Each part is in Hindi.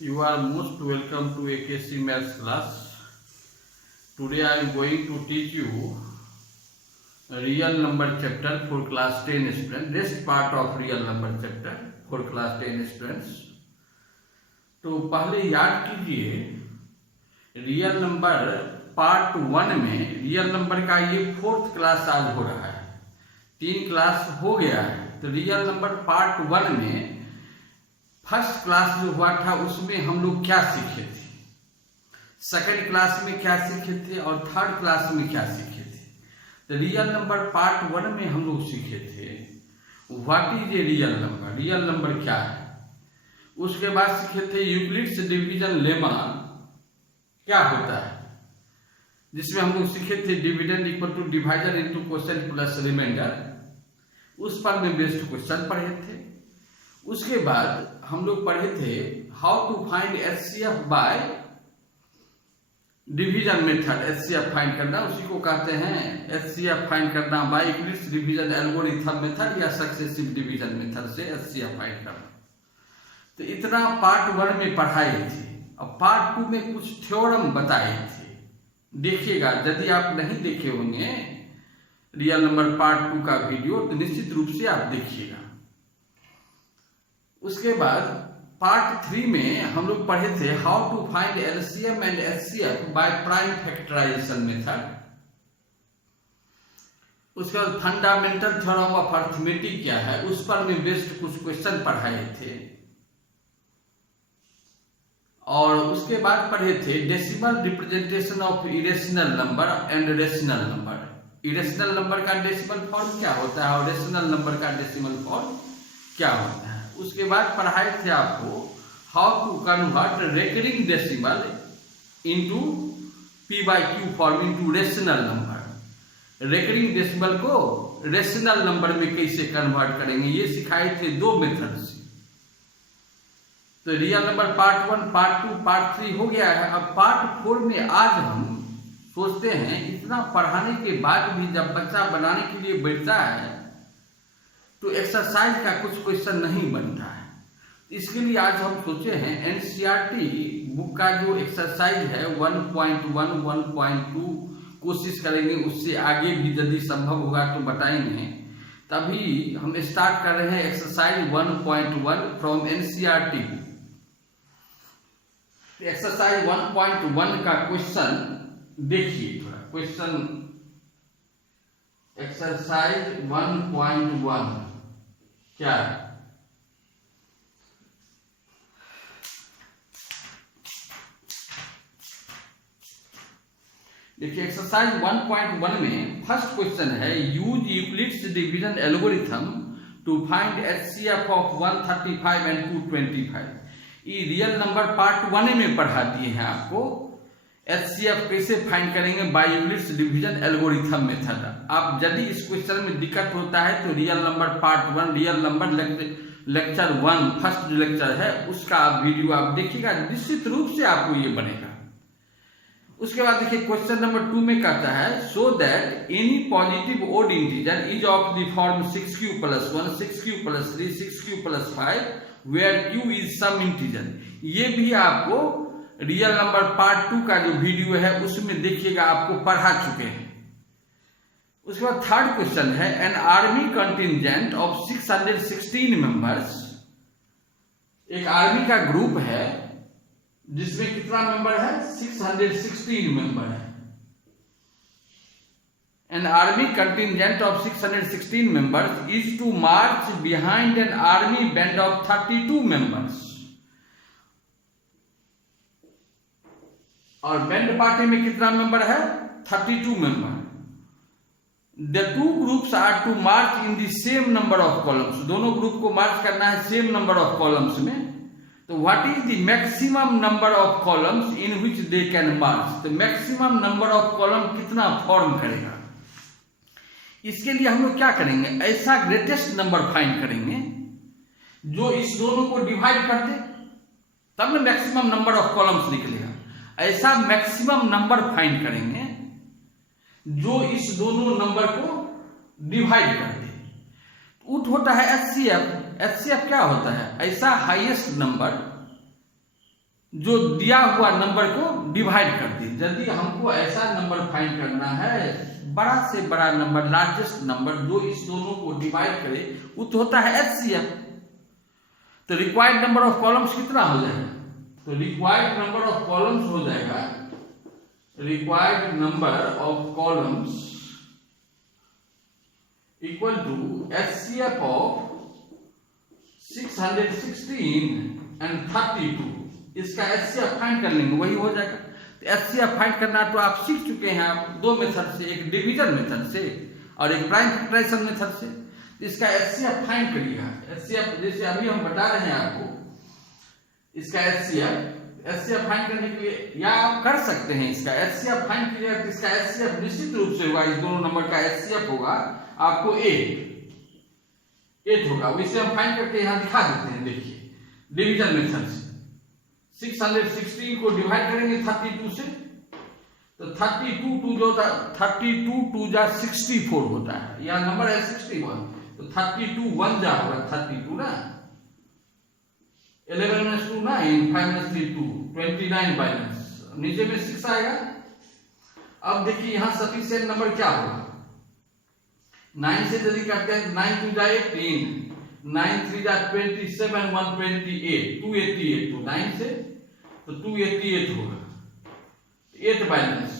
You are most welcome to AKC Maths class. Today I am going to teach you real number chapter for class 10 students. Rest part of real number chapter for class 10 students. तो पहले याद कीजिए रियल नंबर पार्ट 1 में रियल नंबर का ये 4th क्लास आज हो रहा है। 3 क्लास हो गया है। तो रियल नंबर पार्ट 1 में फर्स्ट क्लास जो हुआ था उसमें हम लोग क्या सीखे थे, सेकंड क्लास में क्या सीखे थे और थर्ड क्लास में क्या सीखे थे। तो रियल नंबर पार्ट 1 में हम लोग सीखे थे what is a real number, real number क्या है। उसके बाद सीखे थे यूक्लिड्स डिवीजन लेमा क्या होता है, जिसमें हम लोग सीखे थे dividend equal to divisor into quotient plus remainder. उस पर में बेस्ड क्वेश्चन पढ़े थे। उसके बाद हम लोग पढ़े थे how to find HCF by division method. HCF find करना उसी को कहते हैं एचसीएफ फाइंड करना by Euclid's division algorithm method या सक्सेसिव डिवीजन मेथड से एचसीएफ फाइंड करना। तो इतना पार्ट 1 में पढ़ाई थी। अब पार्ट 2 में कुछ थ्योरम बताए थे, देखिएगा। यदि आप नहीं देखे होंगे रियल नंबर पार्ट 2 का वीडियो तो निश्चित रूप से आप देखिएगा। उसके बाद पार्ट 3 में हम लोग पढ़े थे how to find LCM and HCF by prime factorisation method. उसके बाद फंडामेंटल थ्योरम ऑफ अरिथमेटिक क्या है, उस पर में बेस्ड कुछ क्वेश्चन पढ़ाए थे। और उसके बाद पढ़े थे decimal representation of irrational number and rational number. Irrational number का डेसिमल फॉर्म क्या होता है और रेशनल नंबर का डेसिमल फॉर्म क्या होता है। उसके बाद पढ़ाए थे आपको how to convert recurring decimal into p by q form into rational number. Recurring decimal को रेशनल नंबर में कैसे कन्वर्ट करेंगे ये सिखाए थे 2 मेथड से। तो real number part 1, part 2, part 3 हो गया है। अब पार्ट 4 में आज हम सोचते हैं इतना पढ़ाने के बाद भी जब बच्चा बनाने के लिए बैठता है तो एक्सरसाइज का कुछ क्वेश्चन नहीं बनता है। इसके लिए आज हम सोचे हैं एनसीईआरटी बुक का जो एक्सरसाइज है 1.1, 1.2 कोशिश करेंगे, उससे आगे भी यदि संभव होगा तो बताएंगे। तभी हम स्टार्ट कर रहे हैं exercise 1.1 from NCERT book. Exercise 1.1 का क्वेश्चन देखिए थोड़ा। क्वेश्चन एक्सरसाइज 1.1 क्या है। देखिए एक्सरसाइज 1.1 में फर्स्ट क्वेश्चन है use Euclid's division algorithm to find HCF of 135 and 225। ये रियल नंबर पार्ट 1 में पढ़ा दिए हैं आपको। एचसीएफ कैसे फाइंड करेंगे by Euclid's division algorithm method. आप यदि इस क्वेश्चन में दिक्कत होता है तो real number part 1 real number lecture 1 first जो लेक्चर है उसका आप वीडियो आप देखिएगा, निश्चित रूप से आपको ये बनेगा। उसके बाद देखिए क्वेश्चन नंबर 2 में कहता है so that any positive odd integer is of the form 6q + 1, 6q + 3, 6q + 5 where q is some integer. ये भी आपको रियल नंबर पार्ट 2 का जो वीडियो है उसमें देखिएगा, आपको पढ़ा चुके हैं। उसके बाद थर्ड क्वेश्चन है an army contingent of 616 members. एक आर्मी का ग्रुप है जिसमें कितना मेंबर है, 616 मेंबर है। An army contingent of 616 members is to march behind an army band of 32 members. और बैंड पार्टी में कितना मेंबर है, 32 member. The 2 groups are to march in the same number of columns. दोनों ग्रुप को मार्च करना है सेम नंबर ऑफ कॉलम्स में। तो what is the maximum number of columns in which they can march. तो मैक्सिमम नंबर ऑफ कॉलम कितना फॉर्म करेगा, इसके लिए हम लोग क्या करेंगे, ऐसा ग्रेटेस्ट नंबर फाइंड करेंगे जो इस दोनों को डिवाइड कर दे, तब ना मैक्सिमम नंबर ऑफ कॉलम्स निकलेगा। ऐसा मैक्सिमम नंबर फाइंड करेंगे जो इस दोनों नंबर को डिवाइड कर दे। उठ होता है एचसीएफ। एचसीएफ क्या होता है, ऐसा हाईएस्ट नंबर जो दिया हुआ नंबर को डिवाइड कर दें। यदि हमको ऐसा नंबर फाइंड करना है, बड़ा से बड़ा नंबर, लार्जेस्ट नंबर जो इस दोनों को डिवाइड करे, वो तो होता है HCF। तो रिक्वायर्ड नंबर ऑफ कॉलम्स कितना हो जाएगा? तो रिक्वायर्ड नंबर ऑफ कॉलम्स हो जाएगा, required number of columns equal to HCF of 616 and 32। इसका HCF फाइंड कर लेंगे, वही हो जाएगा। तो HCF फाइंड करना तो आप सीख चुके हैं, आप दो मेथड से, एक डिवीजन मेथड से और एक प्राइम फैक्टराइजेशन मेथड से। इसका HCF फाइंड करिएगा। HCF जैसे अभी हम बता रहे हैं आपको, इसका HCF फाइंड करने के लिए, या आप कर सकते हैं इसका HCF फाइंड कीजिएगा। तो इसका HCF निश्चित रूप से होगा, इस दोनों नंबर का HCF होगा आपको 8 होगा। इसे हम फाइंड करके यहां दिखा देते हैं। देखिए डिवीजन मेथड से 616 को डिवाइड करेंगे 32 से, तो 32 2 जा 64 होता है। यह नंबर है 61, तो 32 1 जा होगा 32 ना, 11 - 2 9, 5 - 3 2, 29 बैलेंस, नीचे में 6 आएगा। अब देखिए यहां सफिशिएंट नंबर क्या होगा? 9 से यदि करते हैं, 9 2 जा 18, 9 3 जा 27, 128, 288, तो 9 से तो 288 होगा, 8 बैलेंस।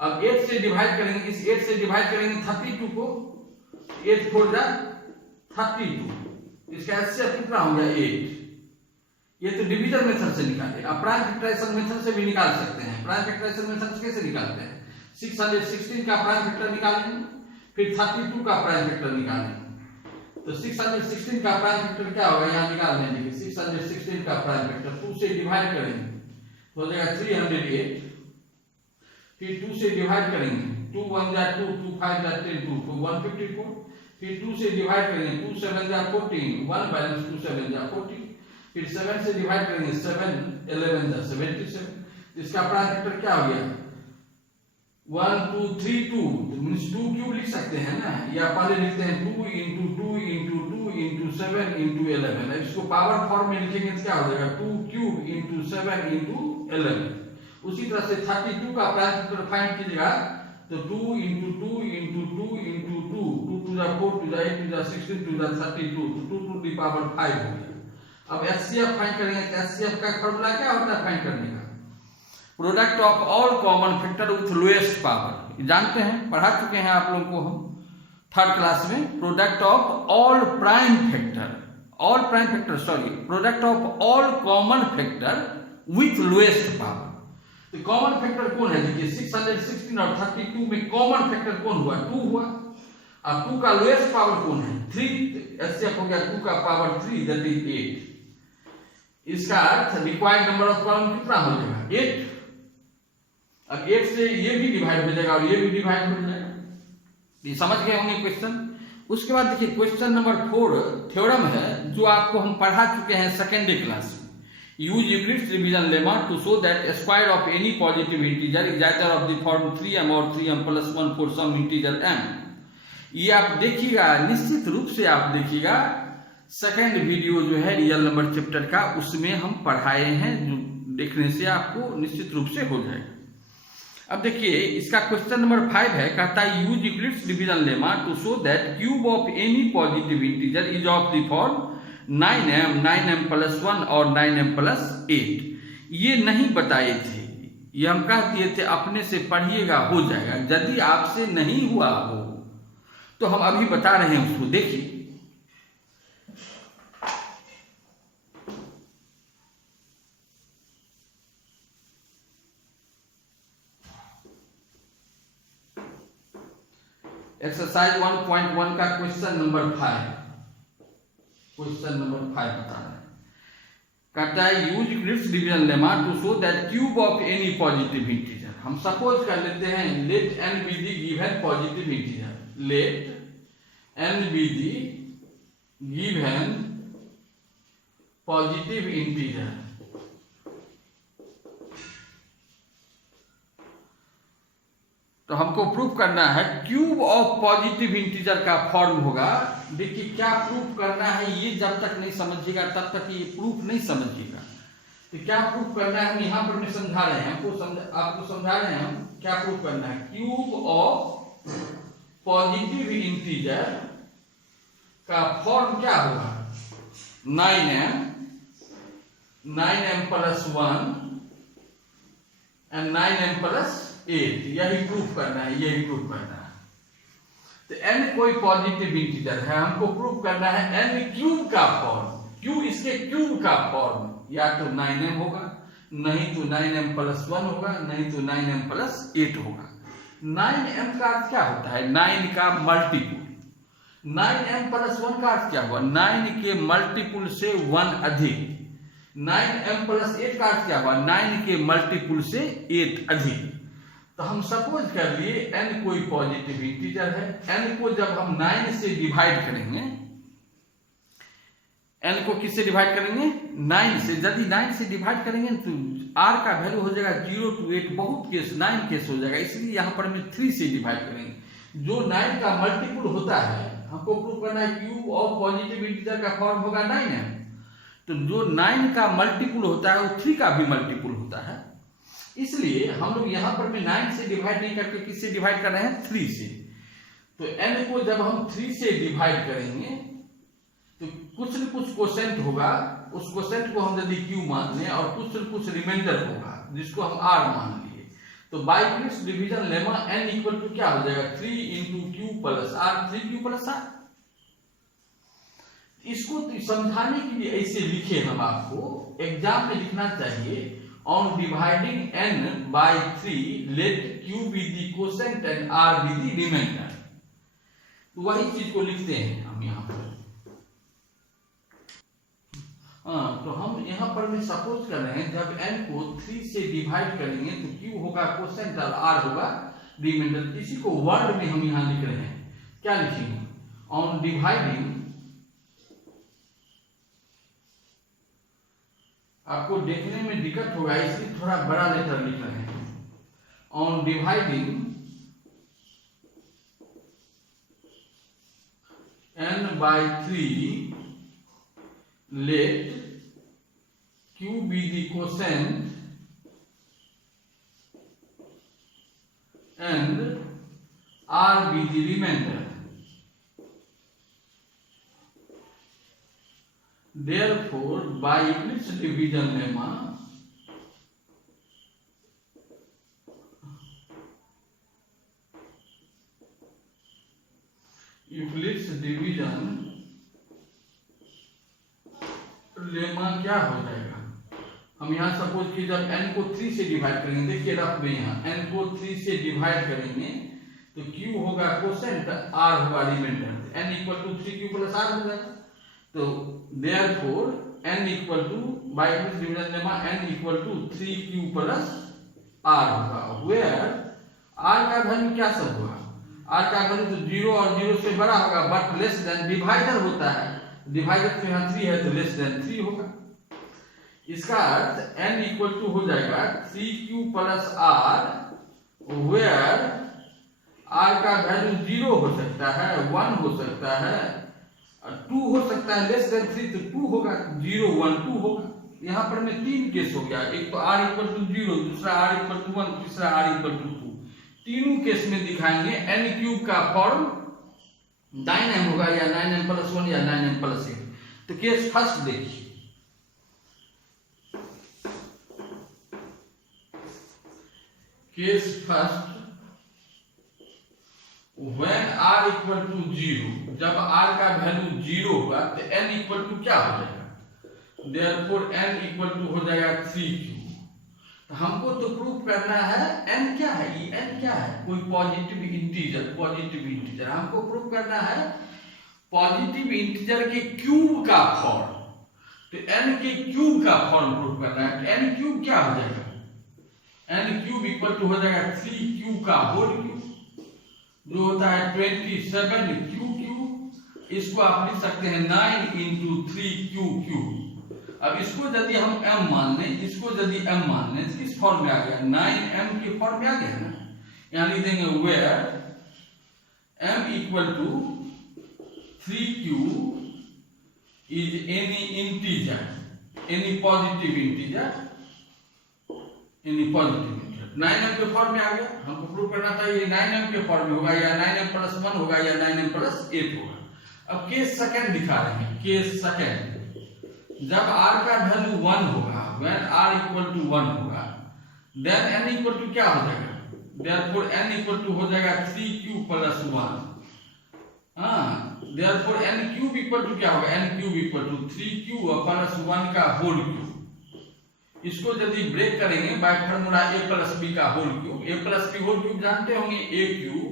अब 8 से डिवाइड करेंगे, इस 8 से डिवाइड करेंगे 32 को, 8 4 जा 32, इसका HCF कितना हो गया? 8। ये तो डिवीजन मेथड से निकाले। अब प्राइम फैक्टराइजेशन मेथड से भी निकाल सकते हैं। प्राइम फैक्टराइजेशन मेथड से कैसे निकालते हैं? 616 का प्राइम फैक्टर निकालेंगे, फिर 32 का प्राइम फैक्टर निकालेंगे। तो 616 का प्राइम फैक्टर क्या होगा? यहाँ निकाल लेंगे। 616 का प्राइम फैक्टर 2 से डिवाइड करेंगे तो हो जाएगा 308, फिर 2 से डिवाइड करेंगे, 2 1 जा 2, 2 5 जा 10, 2 तो 154, फिर 2 से डिवाइड करेंगे, 2 7 जा 14, 1 बैलेंस, 2 7 जा 14, फिर 7 से डिवाइड करेंगे, 7 11 जा 77। इसका प्राइम फैक्टर क्या हो गया? 1 2 3 2, मींस 2 क्यूब लिख सकते हैं ना, या पहले लिखते हैं 2 × 2 × 2 × 7 × 11। इसको पावर फॉर्म में लिखेंगे तो क्या हो जाएगा? 2 क्यूब × 7 × 11। उसी तरह से 32 का प्राइम फैक्टर फाइंड कीजिएगा, तो 2 × 2 × 2 × 2, 2 2 जा 4, 2 जा 8, 2 जा 16, 2 जा 32, तो 2 to the power 5 हो गया। अब HCF फाइंड करेंगे, तो HCF का फॉर्मूला क्या होता है फाइंड करने का? Product of all common factor with lowest power. जानते हैं, पढ़ा चुके हैं आप लोगों को हम 3rd क्लास में। Product of all prime factor, product of all common factor with lowest power. तो कॉमन फैक्टर कौन है? देखिए 616 और 32 में कॉमन फैक्टर कौन हुआ? 2 हुआ। अब 2 का लोएस्ट पावर कौन है? 3। HCF हो गया 2 का पावर 3, दैट इज 8। इसका अर्थ रिक्वायर्ड नंबर ऑफ कॉलम कितना हो जाएगा? 8। अब 8 से ये भी डिवाइड हो जाएगा और ये भी डिवाइड हो जाएगा। ये समझ गए होंगे क्वेश्चन। उसके बाद देखिए क्वेश्चन नंबर 4 थ्योरम है, जो आपको हम पढ़ा चुके हैं 2nd क्लास में। Use Euclid's division lemma to show that square of any positive integer is either of the form 3m और 3m + 1 for some integer m। ये आप देखिएगा, निश्चित रूप से आप देखिएगा, 2nd वीडियो जो है रियल नंबर चैप्टर का, उसमें हम पढ़ाए हैं, जो देखने से आपको निश्चित रूप से हो जाएगा। अब देखिए इसका क्वेश्चन नंबर 5 है, कहता है use Euclid's division lemma to show that cube of any positive integer is of the form 9m, 9m + 1 और 9m + 8। ये नहीं बताए थे, ये हम कह दिए थे अपने से पढ़िएगा, हो जाएगा। यदि आपसे नहीं हुआ हो तो हम अभी बता रहे हैं उसको, देखिए। एक्सरसाइज 1.1 का क्वेश्चन नंबर 5 बता रहे हैं। कहता है use Euclid's division lemma to show that cube of any positive integer. हम सपोज कर लेते हैं, let n be the given positive integer, let n be the given positive integer. तो हमको प्रूफ करना है क्यूब ऑफ पॉजिटिव इंटीजर का फॉर्म होगा। देखिए क्या प्रूफ करना है, ये जब तक नहीं समझिएगा तब तक ये प्रूफ नहीं समझिएगा। तो क्या प्रूफ करना है, हम यहाँ पर में समझा रहे हैं, आपको समझा रहे हैं हम क्या प्रूफ करना है। क्यूब ऑफ पॉजिटिव इंटीजर का फॉर्म क्या होगा, 9m plus 1 and 9m plus 8, यही प्रूफ करना है, यही प्रूफ करना है। तो n कोई पॉजिटिव इंटीजर है, हमको प्रूफ करना है n क्यूब का फॉर्म, क्यू इसके क्यूब का फॉर्म या तो 9m होगा, नहीं तो 9m प्लस 1 होगा, नहीं तो 9m प्लस 8 होगा। 9m का अर्थ क्या होता है, 9 का मल्टीपुल। 9m प्लस 1 का अर्थ क्या हुआ, 9 के मल्टीपुल से 1 अधिक। 9m प्लस 8 का अर्थ क्या हुआ, 9 के मल्टीपुल से 8 अधिक। तो हम सपोज कर लिए n कोई पॉजिटिव इंटीजर है, n को जब हम 9 से डिवाइड करेंगे, n को किससे डिवाइड करेंगे, 9 से। यदि 9 से डिवाइड करेंगे तो r का वैल्यू हो जाएगा 0 to 8, बहुत केस 9 केस हो जाएगा, इसलिए यहाँ पर हम 3 से डिवाइड करेंगे। जो 9 का मल्टीपुल होता है, हमको प्रूव करना है क्यूब ऑफ पॉजिटिव इंटीजर का फॉर्म होगा 9m। तो जो 9 का मल्टीपुल होता है वो 3 का भी मल्टीपुल होता है, इसलिए हम लोग यहाँ पर में 9 से डिवाइड नहीं करके किससे डिवाइड कर रहे हैं, 3 से। तो n को जब हम 3 से डिवाइड करेंगे तो कुछ न कुछ कोसेंट होगा, उस कोसेंट को हम यदि q मान लें और कुछ न कुछ रिमाइंडर होगा जिसको हम r मान लिए, तो by quick division lemma n equal to क्या हो जाएगा, 3 into q plus r, 3q plus r। इसको समझाने के लिए ऐसे लिखे हम, आपको एग्जाम में लिखना चाहिए, on dividing n by 3 let q be the quotient and r be the remainder। तो वही चीज को लिखते हैं हम यहाँ पर। तो हम यहाँ पर में सपोज कर रहे हैं जब n को 3 से डिवाइड करेंगे तो q होगा क्वोशेंट और r होगा रिमाइंडर। इसी को वर्ड में हम यहाँ लिख रहे हैं, क्या लिखेंगे, ऑन डिवाइडिंग, आपको देखने में दिक्कत होगा इसलिए थोड़ा बड़ा लेटर लिख रहे हैं, on dividing n by 3 let q be the quotient and r be the remainder। Therefore, by Euclid's division lemma, Euclid's division lemma क्या हो जाएगा, हम यहाँ सपोज कि जब n को 3 से डिवाइड करेंगे, देखिए रफ में यहाँ n को 3 से डिवाइड करेंगे तो q होगा क्वोशेंट, r होगा remainder, n equal to 3q plus r हो जाएगा। तो therefore n equal to by division lemma n equal to 3q plus r होगा, वेयर r का वैल्यू क्या सब होगा, r का वैल्यू तो 0 और 0 से बड़ा होगा, बट लेस देन डिवाइडर होता है, डिवाइडर तो यहाँ 3 है तो लेस देन 3 होगा। इसका अर्थ n इक्वल टू हो जाएगा 3q plus r, where r का वैल्यू 0 हो सकता है, 1 हो सकता है, 2 हो सकता है, लेस देन 3 तो 2 होगा, 0 1 2 होगा। यहाँ पर में 3 केस हो गया, एक तो r इक्वल टू 0, दूसरा r इक्वल टू 1, तीसरा r इक्वल टू 2। तीनों केस में दिखाएंगे n क्यूब का फॉर्म 9m होगा या 9m प्लस 1 या 9m प्लस 8। तो केस फर्स्ट देखिए, case first, when r equal to 0, जब r का वैल्यू 0 होगा तो n इक्वल टू क्या हो जाएगा, therefore n इक्वल टू हो जाएगा 3q। तो हमको तो प्रूफ करना है n क्या है, ये n क्या है, कोई पॉजिटिव इंटीजर, पॉजिटिव इंटीजर हमको प्रूफ करना है पॉजिटिव इंटीजर के क्यूब का फॉर्म। तो n के क्यूब का फॉर्म प्रूफ करना है, n क्यूब क्या हो जाएगा, n क्यूब इक्वल टू हो जाएगा 3q का होल क्यूब, जो होता है 27q। इसको आप लिख सकते हैं 9 into 3q। अब इसको यदि हम m मान लें, इसको यदि m मान लें, किस फॉर्म में आ गया, 9m के फॉर्म में आ गया ना। यहाँ लिख देंगे where m equal to 3q is any integer, any positive integer, any positive integer 9m के फॉर्म में आ गया। हमको प्रूव करना था ये 9m के फॉर्म में होगा या 9m+1 होगा या 9m+8 होगा। अब केस सेकंड दिखा रहे हैं, केस सेकंड जब r का वैल्यू 1 होगा, व्हेन r इक्वल टू 1 होगा, देन n इक्वल टू क्या हो जाएगा, देयरफॉर n इक्वल टू हो जाएगा 3q + 1। Therefore n cube equal to क्या होगा, n cube equal to 3q + 1 का होल क्यूब। इसको यदि ब्रेक करेंगे बाय फार्मूला a + b का whole cube, a + b whole cube जानते होंगे, a cube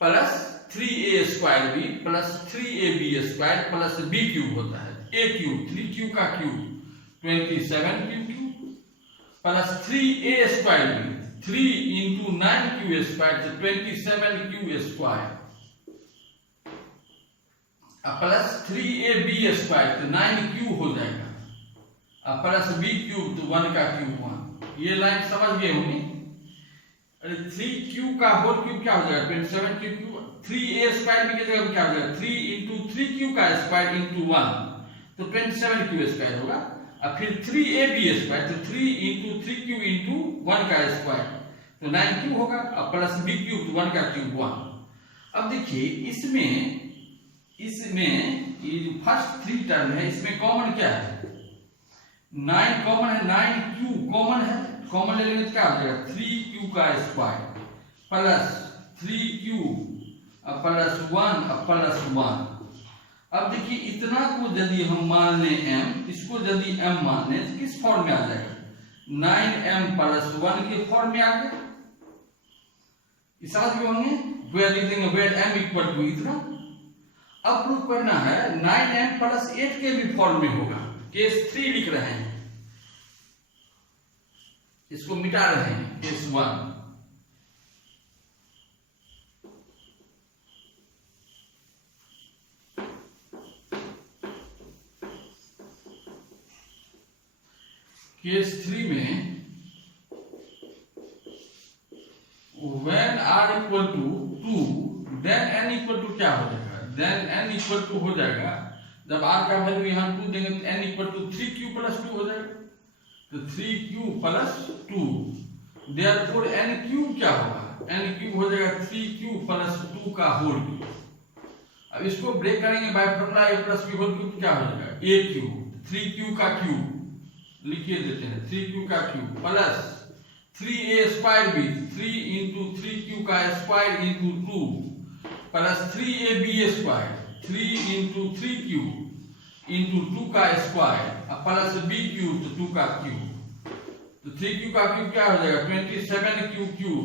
plus 3a² b plus 3ab² plus b cube होता है। a क्यूब 3q का cube 27q cube plus 3a² b 3 × 9q² तो 27q² प्लस 3ab² तो 9q हो जाएगा प्लस b क्यूब तो 1 का क्यूब 1। ये लाइन समझ गए होंगे। अरे 3q का होल क्यूब क्या हो जाएगा 27q क्यूब, 3a² b की जगह क्या हो जाएगा 3 × 3q का स्क्वायर × 1 तो 27q² होगा। और फिर 3ab² तो 3 × 3q × 1 का स्क्वायर तो 9q होगा प्लस b क्यूब तो 1 का क्यूब 1। अब देखिए इसमें ये जो फर्स्ट 3 टर्म है इसमें कॉमन क्या है, 9 कॉमन है, 9q कॉमन है, कॉमन ले लेंगे तो क्या हो जाएगा 3q का square plus 3q plus 1 plus 1। अब देखिए इतना को यदि हम मान लें m, इसको यदि m मान लें तो किस फॉर्म में आ जाएगा 9m+1 के फॉर्म में आ गया। समझ गए होंगे, वेयर लिख देंगे वेयर m इक्वल टू इतना। अब प्रूव करना है 9m+8 के भी फॉर्म में होगा, केस 3 लिख रहे हैं, इसको मिटा रहे हैं केस 1। केस 3 में when r equal to 2 then n equal to क्या हो जाएगा, देन n इक्वल टू हो जाएगा जब r का वैल्यू यहाँ 2 देंगे तो n इक्वल टू 3q + 2 हो जाएगा तो 3q + 2। देयरफॉर n क्यूब क्या होगा, n क्यूब हो जाएगा 3q + 2 का होल क्यूब। अब इसको ब्रेक करेंगे by formula a + b whole cube क्या हो जाएगा a क्यूब 3q का क्यूब लिखिए देते हैं 3q का cube plus 3a² b 3 × 3q का स्क्वायर × 2 प्लस 3ab² 3 × 3q × 2 का स्क्वायर प्लस b क्यूब तो 2 का क्यूब तो 3q का क्यूब क्या हो जाएगा 27q क्यूब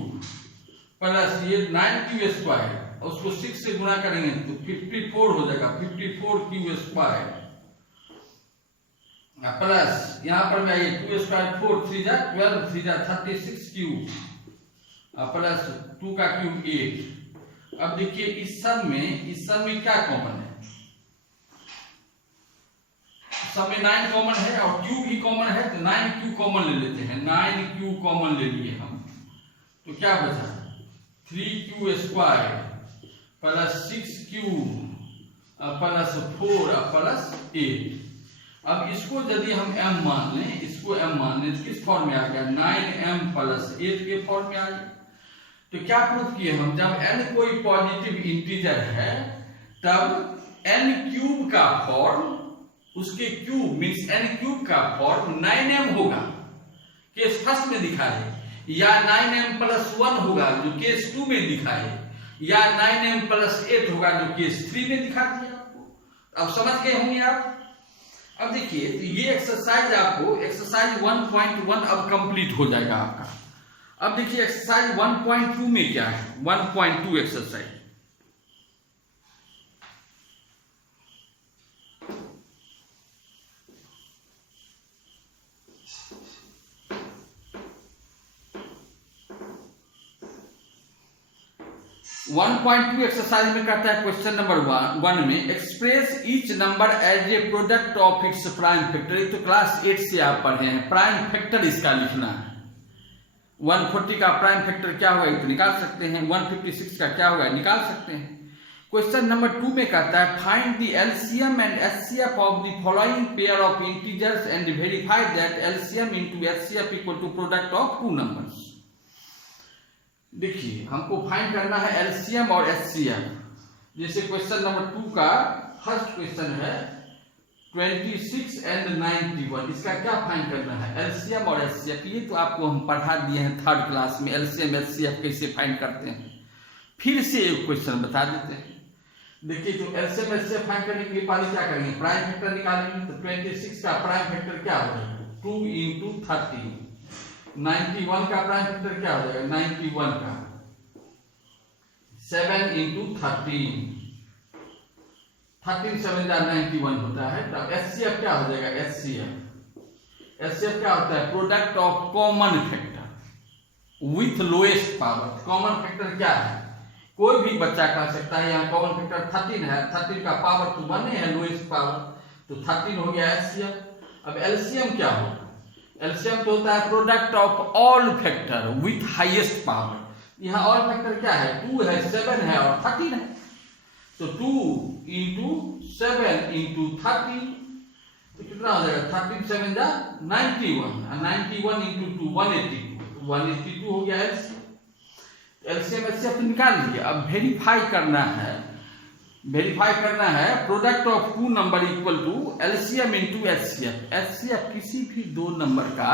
प्लस ये 9q² और उसको 6 से गुणा करेंगे तो 54 हो जाएगा 54q² प्लस यहाँ पर मैं ये 2² 4 3 जा 12 3 जा 36q प्लस 2 का क्यूब 8। अब देखिए इस सब में क्या कॉमन है, सब में 9 कॉमन है और क्यूब भी कॉमन है तो 9q कॉमन ले लेते हैं, 9q कॉमन ले लिए हम तो क्या बचा 3q² plus 6q plus 4 plus 8। अब इसको यदि हम m मान लें, इसको m मान लें तो किस फॉर्म में आ गया 9m+8 के फॉर्म में आ गया। तो क्या प्रूफ किए हम, जब n कोई पॉजिटिव इंटीजर है तब n क्यूब का फॉर्म उसके क्यूब मींस n क्यूब का फॉर्म 9m होगा, केस फर्स्ट में दिखाए, या 9m+1 होगा जो केस 2 में दिखाए, या 9m+8 होगा जो केस 3 में दिखा दिया आपको। अब समझ गए होंगे आप। अब देखिए तो ये एक्सरसाइज आपको एक्सरसाइज 1.1 अब कंप्लीट हो जाएगा आपका। अब देखिए एक्सरसाइज 1.2 में क्या है, 1.2 एक्सरसाइज 1.2 एक्सरसाइज में कहता है क्वेश्चन नंबर 1 में express each number as a product of its prime factor. तो क्लास 8 से आप पढ़े हैं, प्राइम फैक्टर इसका लिखना है। 140 का प्राइम फैक्टर क्या होगा तो निकाल सकते हैं, 156 का क्या होगा निकाल सकते हैं। क्वेश्चन नंबर 2 में कहता है find the LCM and HCF of the following pair of integers and verify that LCM into HCF equal to product of two numbers. देखिए हमको फाइंड करना है एलसीएम और एचसीएफ। जैसे क्वेश्चन नंबर 2 का फर्स्ट क्वेश्चन है 26 एंड 91, इसका क्या फाइंड करना है एलसीएम और एचसीएफ। ये तो आपको हम पढ़ा दिए हैं थर्ड क्लास में, एलसीएम एचसीएफ कैसे फाइंड करते हैं। फिर से एक क्वेश्चन बता देते हैं। देखिए तो एलसीएम एचसीएफ फाइंड करने के लिए पहले क्या करेंगे, प्राइम फैक्टर निकालेंगे। तो 26 का प्राइम फैक्टर क्या हो जाएगा 2 इंटू 30। 91 का प्राइम फैक्टर क्या हो जाएगा 91 का 7 इंटू 13। 13 7 91 होता है। तब एचसीएफ क्या हो जाएगा, एचसीएफ क्या होता है product of common factor with lowest power. Common factor क्या है, कोई भी बच्चा कर सकता है। यहाँ कॉमन फैक्टर 13 है, 13 का पावर तो 1 है लोएस्ट पावर, तो 13 हो गया एचसीएफ। अब एलसीएम क्या होगा, एलसीएम तो होता है product of all factor with highest power. यहाँ ऑल फैक्टर क्या है 2 है 7 है और 13 है। तो 2 इंटू 7 इंटू 30 तो कितना हो जाएगा 13 7 91 और 91 इंटू 2 182। 182 हो गया एलसीएम एचसीएफ निकाल लिया। अब वेरीफाई करना है product of two number equal to LCM into HCF. HCF किसी भी दो नंबर का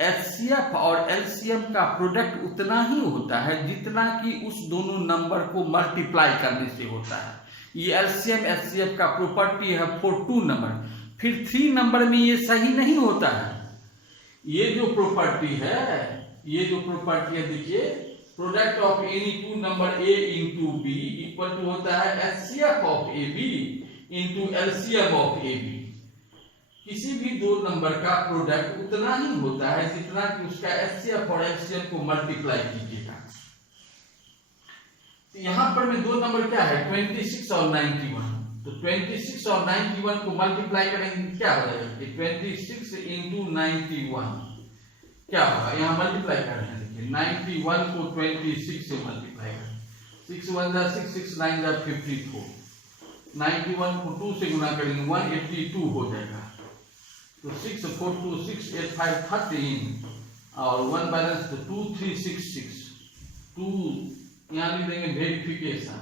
एचसीएफ और एलसीएम का प्रोडक्ट उतना ही होता है जितना कि उस दोनों नंबर को मल्टीप्लाई करने से होता है। ये एलसीएम एचसीएफ का प्रॉपर्टी है फॉर टू नंबर। फिर 3 नंबर में ये सही नहीं होता है। ये जो प्रॉपर्टी है देखिए product of any two number A into B equal to होता है HCF of A B into LCM of A B. किसी भी दो नंबर का प्रोडक्ट उतना ही होता है जितना कि उसका एचसीएफ और एलसीएम को मल्टीप्लाई कीजिएगा। तो यहां पर में दो नंबर क्या है 26 और 91। तो 26 और 91 को मल्टीप्लाई करेंगे क्या हो जाएगा 26 इंटू 91 क्या होगा, यहाँ मल्टीप्लाई कर रहे हैं। 91 को 26 से मल्टीप्लाई करें, 6 1 6 6 9 54। 91 को 2 से गुना करेंगे 182 हो जाएगा। तो 6 4 2 6 8 5 13 और 1 बैलेंस तो 2 3 6 6। 2 यहाँ लिख देंगे वेरिफिकेशन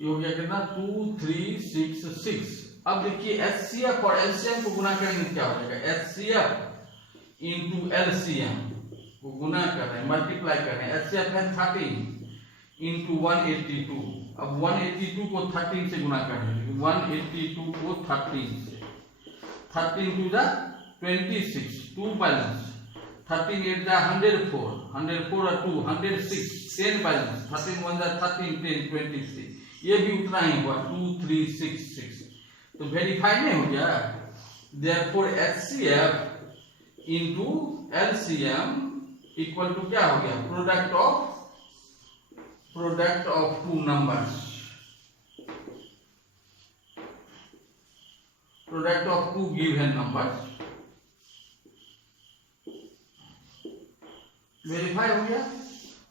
ये हो गया कितना 2 3 6 6। अब देखिए एचसीएफ और एलसीएम को गुना करेंगे क्या हो जाएगा एचसीएफ इंटू एलसीएम को गुना कर रहे हैं मल्टीप्लाई कर रहे हैं। एचसीएफ है 13 इंटू 182। अब 182 को 13 से गुना कर रहे हैं 182 को 13 से 13 टू 26 2 बैलेंस 13 8 104 104 और 2 106 10 बैलेंस 13 1 13 10 26। ये भी उतना ही हुआ 2 3 6 6। तो वेरीफाई नहीं हो गया। Therefore HCF into LCM equal to क्या हो गया product of two numbers. Product of two given numbers verify हो गया।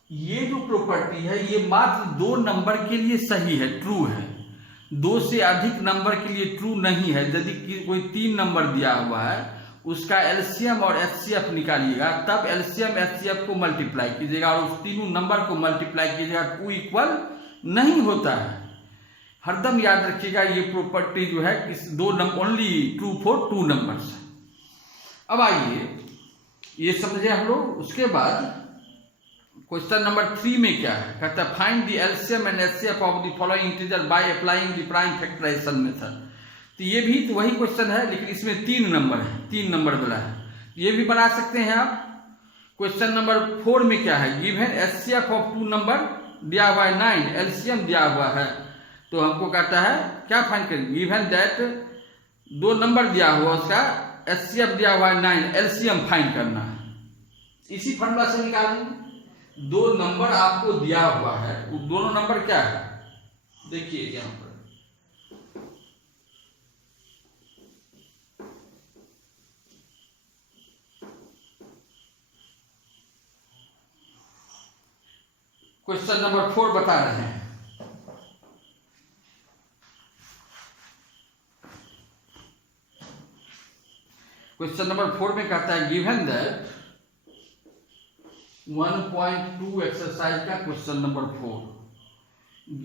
ये जो प्रॉपर्टी है ये मात्र दो नंबर के लिए सही है, ट्रू है। दो से अधिक नंबर के लिए ट्रू नहीं है। यदि कोई 3 नंबर दिया हुआ है उसका एलसीएम और एचसीएफ निकालिएगा, तब एलसीएम एचसीएफ को मल्टीप्लाई कीजिएगा और उस तीनों नंबर को मल्टीप्लाई कीजिएगा, टू इक्वल नहीं होता है। हरदम याद रखिएगा ये प्रॉपर्टी जो है इस दो number only true for two numbers. अब आइए ये समझे हम लोग। उसके बाद क्वेश्चन नंबर 3 में क्या है, कहता है find the LCM and HCF of the following integer by applying the prime factorisation method. तो ये भी तो वही क्वेश्चन है लेकिन इसमें 3 नंबर है, 3 नंबर वाला है। ये भी बना सकते हैं आप। क्वेश्चन नंबर 4 में क्या है, गिवन एचसीएफ ऑफ 2 नंबर दिया हुआ है 9, एलसीएम दिया हुआ है। तो हमको कहता है क्या फाइंड करें, गिवन दैट 2 नंबर दिया हुआ उसका एचसीएफ दिया हुआ है 9, एलसीएम फाइंड करना है। इसी फॉर्मूला से निकालेंगे। 2 नंबर आपको दिया हुआ है, वो दोनों नंबर क्या है देखिए यहां पर क्वेश्चन नंबर 4 बता रहे हैं। क्वेश्चन नंबर 4 में कहता है गिवन दैट 1.2 एक्सरसाइज का question number 4,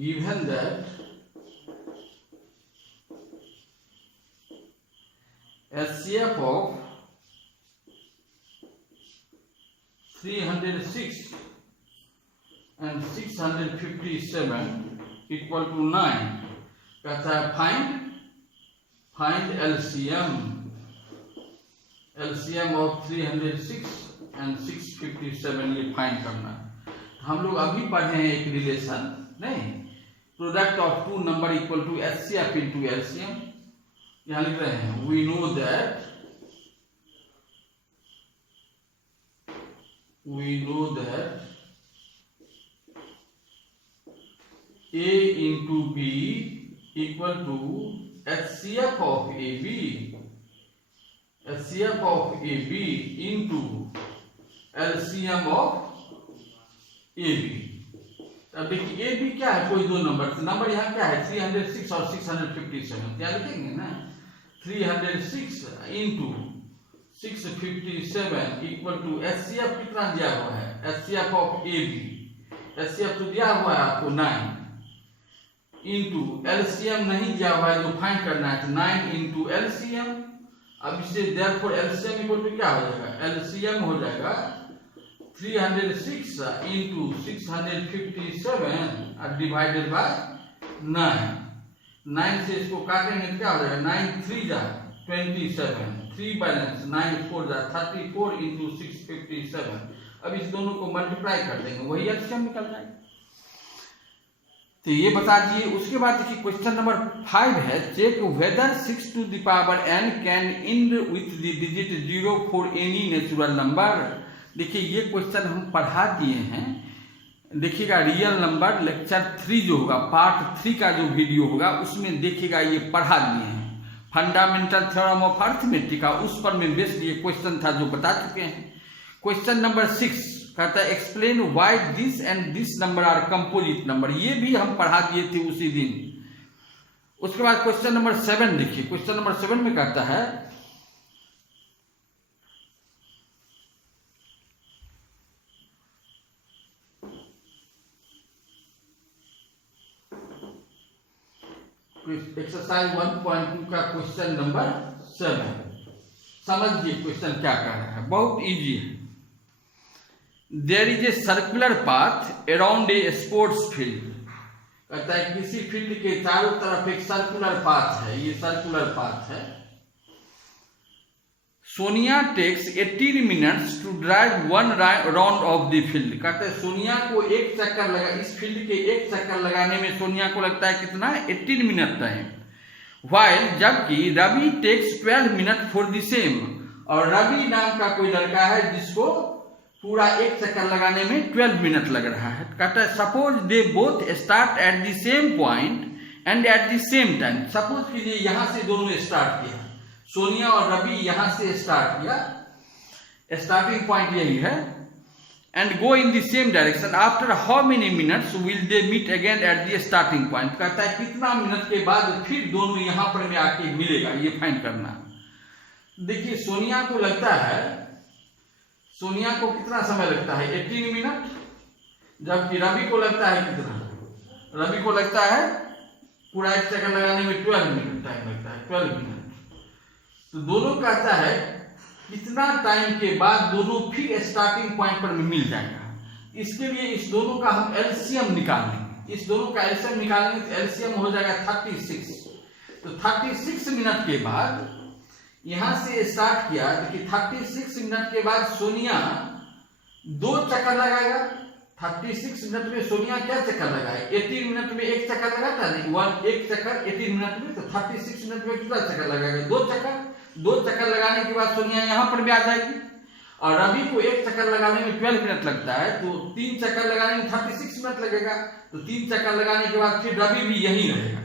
given that HCF of 306 and 657 equal to 9। कहता है फाइंड LCM of 306 and 657, ये फाइंड करना है। हम लोग अभी पढ़े हैं एक रिलेशन, नहीं, product of two number equal to HCF into LCM। यहां लिख रहे हैं we know that A into B equal to HCF of AB into LCM of AB। अब देखिए AB क्या है, कोई दो नंबर यहाँ क्या है 306 और 657, क्या लिखेंगे ना 306 into 657 इक्वल टू HCF कितना दिया हुआ है, HCF of AB, HCF तो दिया हुआ है आपको 9 इंटू LCM नहीं दिया हुआ है, जो फाइंड करना है 9 इंटू LCM। अब इससे देयरफॉर LCM इक्वल टू क्या हो जाएगा, LCM हो जाएगा 306 इंटू 657 डिवाइडेड बाय 9 से इसको काटेंगे क्या हो जाएगा 9 3 जा 27, 3 बैलेंस 9 4 जा 34 इंटू 657। अब इस दोनों को मल्टीप्लाई कर देंगे, वही LCM निकल जाएगा। तो ये बता दिए। उसके बाद देखिए क्वेश्चन नंबर 5 है check whether 6 to the power n can end with the digit 0 for any natural number. देखिए ये क्वेश्चन हम पढ़ा दिए हैं, देखिएगा रियल नंबर लेक्चर 3 जो होगा पार्ट 3 का जो वीडियो होगा उसमें देखिएगा, ये पढ़ा दिए हैं फंडामेंटल थ्योरम ऑफ अर्थमेटिक का, उस पर में बेस्ड ये क्वेश्चन था जो बता चुके हैं। क्वेश्चन नंबर 6 कहता है explain why this and this number are composite number, ये भी हम पढ़ा दिए थे उसी दिन। उसके बाद क्वेश्चन नंबर 7 देखिए, क्वेश्चन नंबर 7 में कहता है एक्सरसाइज 1.2 का क्वेश्चन नंबर 7। समझिए क्वेश्चन क्या कह रहा है, बहुत इजी है। There is a circular path around a sports field. कहता है किसी फील्ड के चारों तरफ एक सर्कुलर पाथ है, ये सर्कुलर पाथ है। Sonia takes 18 minutes to drive 1 round of the field. कहता है सोनिया को एक चक्कर लगा, इस फील्ड के एक चक्कर लगाने में सोनिया को लगता है कितना 18 मिनट टाइम, व्हाइल जबकि Ravi takes 12 minute for the same. और रवि नाम का कोई लड़का है जिसको पूरा एक चक्कर लगाने में 12 मिनट लग रहा है। कहता है suppose they both start at the same point and at the same time. Suppose कीजिए यहां से दोनों स्टार्ट किया, सोनिया और रवि यहां से स्टार्ट किया, स्टार्टिंग पॉइंट यही है, and go in the same direction. After how many minutes will they meet again at the starting point. कहता है कितना मिनट के बाद फिर दोनों यहां पर में आके मिलेगा, ये फाइंड करना। देखिए सोनिया को लगता है, सोनिया को कितना समय लगता है 18 मिनट, जबकि रवि को लगता है कितना, रवि को लगता है पूरा एक चक्कर लगाने में 12 मिनट टाइम लगता है, 12 मिनट। तो दोनों कहता है कितना टाइम के बाद दोनों फिर स्टार्टिंग पॉइंट पर मिल जाएगा। इसके लिए इस दोनों का हम एलसीएम निकालेंगे, इस दोनों का एलसीएम निकालेंगे तो एलसीएम हो जाएगा 36। तो 36 मिनट के बाद यहां से स्टार्ट किया, देखिए 36 मिनट के बाद सोनिया 2 चक्कर लगाएगा। 36 मिनट में सोनिया क्या चक्कर लगाए, 18 मिनट में एक चक्कर लगाता नहीं, एक चक्कर 18 मिनट में, तो 36 मिनट में कितना चक्कर लगाएगा 2 चक्कर। 2 चक्कर लगाने के बाद सोनिया यहां पर भी आ जाएगी। और रवि को एक चक्कर लगाने में 12 मिनट लगता है, तो 3 चक्कर लगाने में 36 मिनट लगेगा। तो 3 चक्कर लगाने के बाद फिर रवि भी यही रहेगा।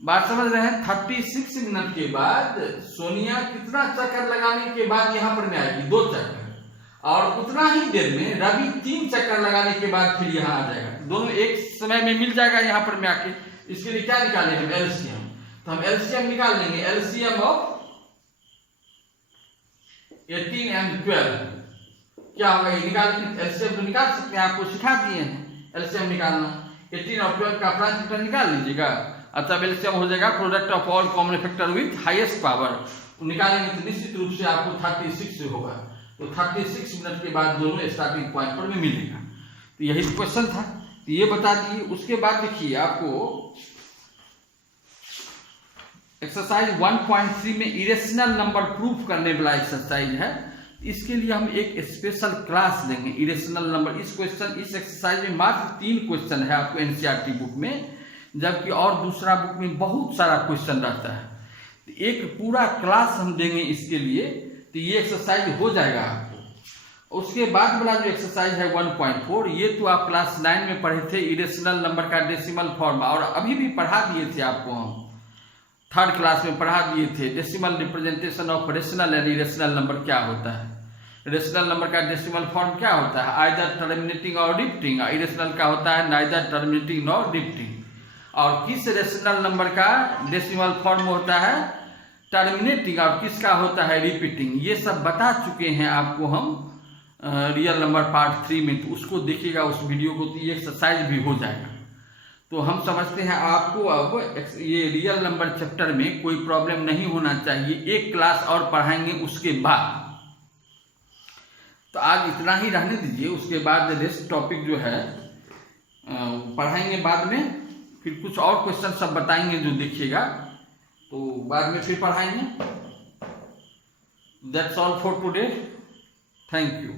बात समझ रहे हैं। 36 मिनट के बाद सोनिया कितना चक्कर लगाने के बाद यहां पर में आएगी 2 चक्कर। और उतना ही देर में रवि 3 चक्कर लगाने के बाद फिर यहाँ आ जाएगा। दोनों एक समय में मिल जाएगा यहाँ पर में आके। इसके लिए क्या निकालें हम? एलसीएम। तो हम एलसीएम निकाल लेंगे। एलसीएम ऑफ 18 and 12 क्या होगा? ये निकाल, एलसीएम तो निकाल सकते हैं, आपको सिखा दिए हैं एलसीएम निकालना। 18 और 12 का प्राइम फैक्टर निकाल लीजिएगा। अतः एलसीएम हो जाएगा product of all common factor with highest power. निकालेंगे तो निश्चित रूप से आपको 36 होगा। तो 36 मिनट के बाद दोनों स्टार्टिंग पॉइंट पर भी मिलेगा। तो यही क्वेश्चन था, तो ये बता दिए। उसके बाद देखिए आपको एक्सरसाइज 1.3 में इरेशनल नंबर प्रूफ करने वाला एक्सरसाइज है। इसके लिए हम एक स्पेशल क्लास लेंगे, इरेशनल नंबर। इस एक्सरसाइज में मात्र 3 क्वेश्चन है आपको एनसीईआरटी बुक में, जबकि और दूसरा बुक में बहुत सारा क्वेश्चन रहता है। तो एक पूरा क्लास हम देंगे इसके लिए, तो ये एक्सरसाइज हो जाएगा आपको। उसके बाद वाला जो एक्सरसाइज है 1.4, ये तो आप क्लास 9 में पढ़े थे, इरेशनल नंबर का डेसिमल फॉर्म, और अभी भी पढ़ा दिए थे आपको, हम 3rd क्लास में पढ़ा दिए थे। Decimal representation of rational and irrational number क्या होता है। रेशनल नंबर का डेसिमल फॉर्म क्या होता है? आइदर टर्मिनेटिंग और रिपीटिंग। इरेशनल का होता है नाइदर टर्मिनेटिंग नॉर रिपीटिंग। और किस रेशनल नंबर का डेसिमल फॉर्म होता है? टर्मिनेटिंग। और किसका होता है? रिपीटिंग। ये सब बता चुके हैं आपको हम रियल नंबर पार्ट 3 में, तो उसको देखिएगा उस वीडियो को, तो ये एक्सरसाइज भी हो जाएगा। तो हम समझते हैं आपको अब ये रियल नंबर चैप्टर में कोई प्रॉब्लम नहीं होना चाहिए। एक क्लास और पढ़ाएंगे उसके बाद। तो आज इतना ही रहने दीजिए, उसके बाद रेस्ट टॉपिक जो है पढ़ाएंगे बाद में। फिर कुछ और क्वेश्चन सब बताएंगे जो देखिएगा, तो बाद में फिर पढ़ाएंगे। That's all for today. Thank you.